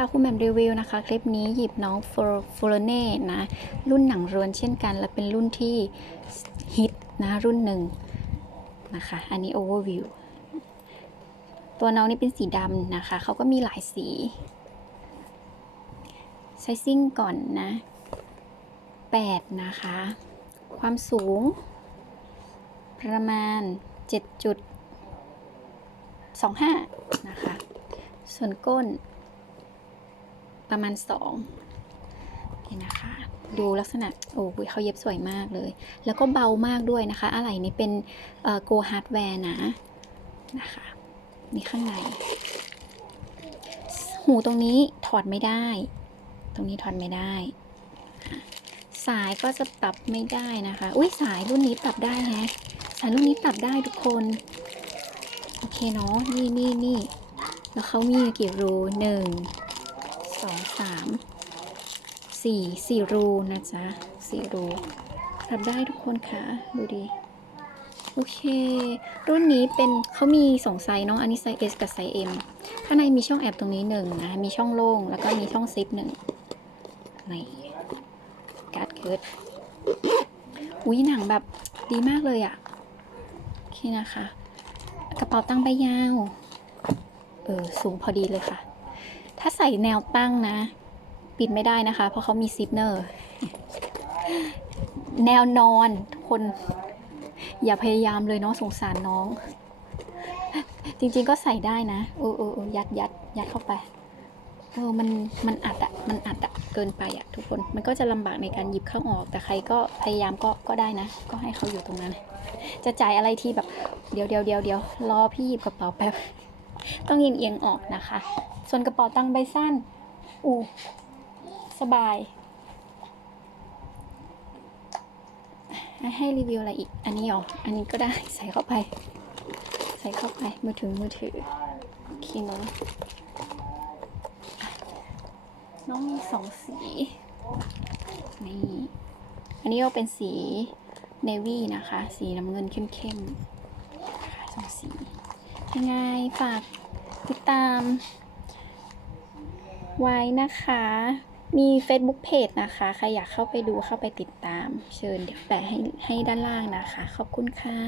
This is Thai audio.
ค่ะคุณแหม่มรีวิวนะคะ คลิปนี้หยิบน้องฟลเน่นะ รุ่นหนังรือนเช่นกัน และเป็นรุ่นที่ฮิตนะรุ่นหนึ่งนะคะ อันนี้ overview ตัวน้องนี่เป็นสีดำนะคะ เขาก็มีหลายสี ไซซิ่งก่อนนะ 8 นะคะ ความสูง ประมาณ 7.25 นะคะ ส่วนก้น ประมาณ2นี่นะคะ ดูลักษณะ โอ้โหเขาเย็บสวยมากเลย แล้วก็เบามากด้วยนะคะ อะไหล่นี้เป็นโกฮาร์ดแวร์นะนะคะนี่ข้างใน หูตรงนี้ถอดไม่ได้ ตรงนี้ถอดไม่ได้ สายก็จะปรับไม่ได้นะคะ อุ้ยสายรุ่นนี้ปรับได้แฮะสายรุ่นนี้ปรับได้ทุกคน โอเคเนาะ นี่นี่นี่แล้วเขามีกี่รูหนึ่ง สองสามสี่สี่รูนะจ๊ะสี่รูปรับได้ทุกคนค่ะ ดูดิโอเค รุ่นนี้เป็นเขามีสองไซส์เนาะอันนี้ไซส์ S กับไซส์ M ข้างในมีช่องแอบตรงนี้หนึ่งนะ มีช่องโล่ง แล้วก็มีช่องซิปหนึ่งในการ์ดเคิร์ดอุ้ยหนังแบบดีมากเลยอะ โอเคนะคะ กระเป๋าตั้งใบยาว เออ สูงพอดีเลยค่ะ ถ้าใส่แนวตั้งนะ ปิดไม่ได้นะคะ เพราะเขามีซิปเนอร์ แนวนอนคนอย่าพยายามเลยเนาะสงสารน้อง จริงๆก็ใส่ได้นะเออเออยัดยัดยัดเข้าไปเออมันมันอัดอะมันอัดอะเกินไปอะทุกคนมันก็จะลำบากในการหยิบเข้าออก แต่ใครก็พยายามก็ก็ได้นะ ก็ให้เขาอยู่ตรงนั้น จะจ่ายอะไรที่แบบเดี๋ยวเดี๋ยวเดี๋ยวเดี๋ยวรอพี่หยิบกระเป๋าแป๊บต้องเอียงเอียงออกนะคะ ส่วนกระเป๋าตังค์ใบสั้นอูสบาย ให้รีวิวอะไรอีก อันนี้หรอ อันนี้ก็ได้ใส่เข้าไป ใส่เข้าไป มือถือมือถือโอเคเนอะน้องมีสองสี นี่ อันนี้ก็เป็นสีเนวี่นะคะ สีน้ำเงินเข้มๆสองสี ยังไงฝากติดตาม ไว้นะคะ มี Facebook Page นะคะ ใครอยากเข้าไปดูเข้าไปติดตาม เชิญแปะให้ให้ด้านล่างนะคะ ขอบคุณค่ะ